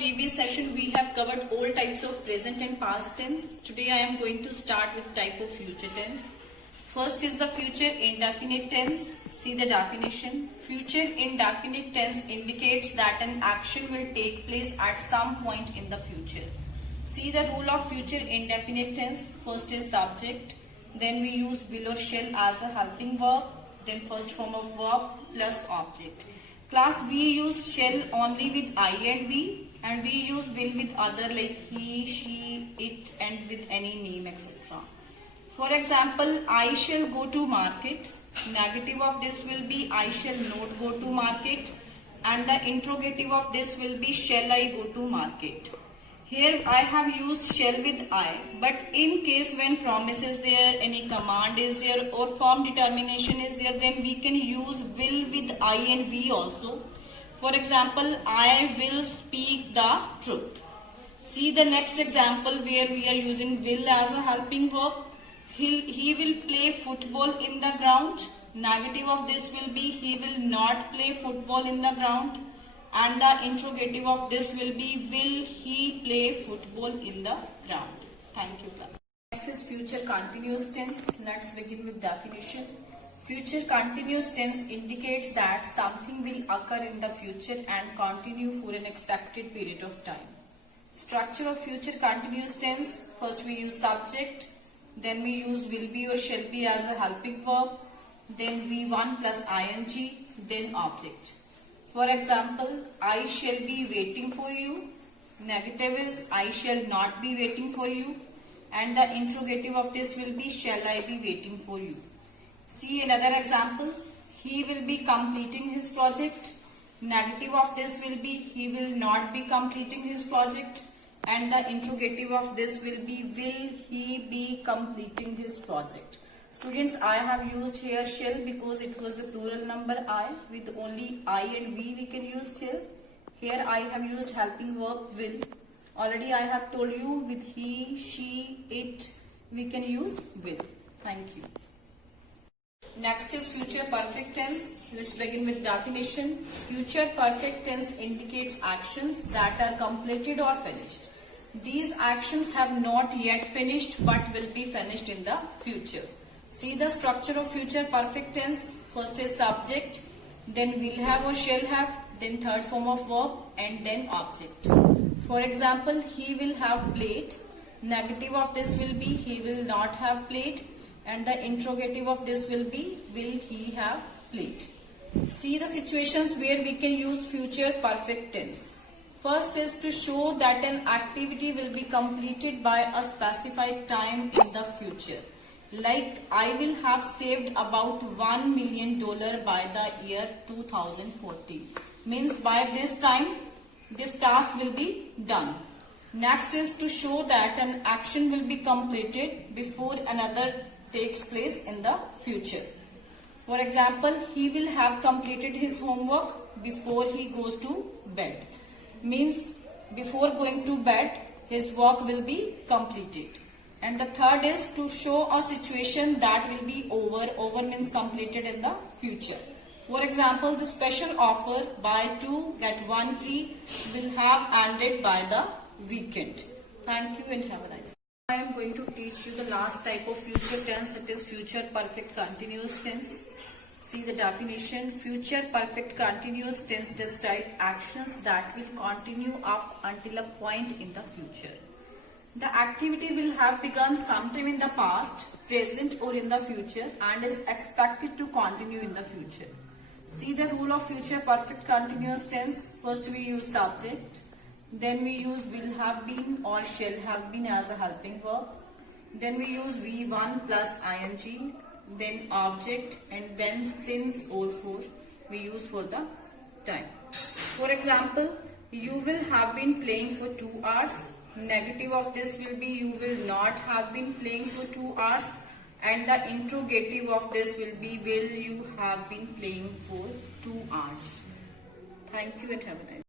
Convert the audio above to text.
previous session we have covered all types of present and past tense. Today I am going to start with type of future tense. First is the future indefinite tense. See the definition. Future indefinite tense indicates that an action will take place at some point in the future. See the rule of future indefinite tense. First is subject. Then we use will or shall as a helping verb. Then first form of verb plus object. Class, we use shall only with I and we, and we use will with other like he, she, it, and with any name, etc. For example, I shall go to market. Negative of this will be I shall not go to market, and the interrogative of this will be shall I go to market. Here I have used shall with I, but in case when promise is there, any command is there, or form determination is there, then we can use will with I and we also. For example, I will speak the truth. See the next example where we are using will as a helping verb. He will play football in the ground. Negative of this will be he will not play football in the ground. And the interrogative of this will be will he play football in the ground. Thank you, class. Next is future continuous tense. Let's begin with definition. Future continuous tense indicates that something will occur in the future and continue for an expected period of time. Structure of future continuous tense. First we use subject. Then we use will be or shall be as a helping verb. Then V1 plus ing. Then object. For example, I shall be waiting for you. Negative is I shall not be waiting for you. And the interrogative of this will be shall I be waiting for you. See another example. He will be completing his project. Negative of this will be he will not be completing his project. And the interrogative of this will be will he be completing his project. Students, I have used here shall because it was the plural number I. With only I and we can use shall. Here I have used helping verb will. Already I have told you with he, she, it, we can use will. Thank you. Next is future perfect tense. Let's begin with definition. Future perfect tense indicates actions that are completed or finished. These actions have not yet finished but will be finished in the future. See the structure of future perfect tense. First is subject, then will have or shall have, then third form of verb, and then object. For example, he will have played. Negative of this will be he will not have played, and the interrogative of this will be will he have played. See the situations where we can use future perfect tense. First is to show that an activity will be completed by a specified time in the future. Like I will have saved about $1 million by the year 2040. Means by this time this task will be done. Next is to show that an action will be completed before another takes place in the future. For example, he will have completed his homework before he goes to bed. Means before going to bed his work will be completed. And the third is to show a situation that will be over. Over means completed in the future. For example, the special offer buy 2 get 1 free will have ended by the weekend. Thank you and have a nice day. I am going to teach you the last type of future tense, that is future perfect continuous tense. See the definition. Future perfect continuous tense describes actions that will continue up until a point in the future. The activity will have begun sometime in the past, present or in the future and is expected to continue in the future. See the rule of future perfect continuous tense. First we use subject, then we use will have been or shall have been as a helping verb. Then we use V1 plus ing, then object, and then since or for we use for the time. For example, you will have been playing for 2 hours. Negative of this will be you will not have been playing for 2 hours, and the interrogative of this will be will you have been playing for 2 hours. Thank you and have a nice day.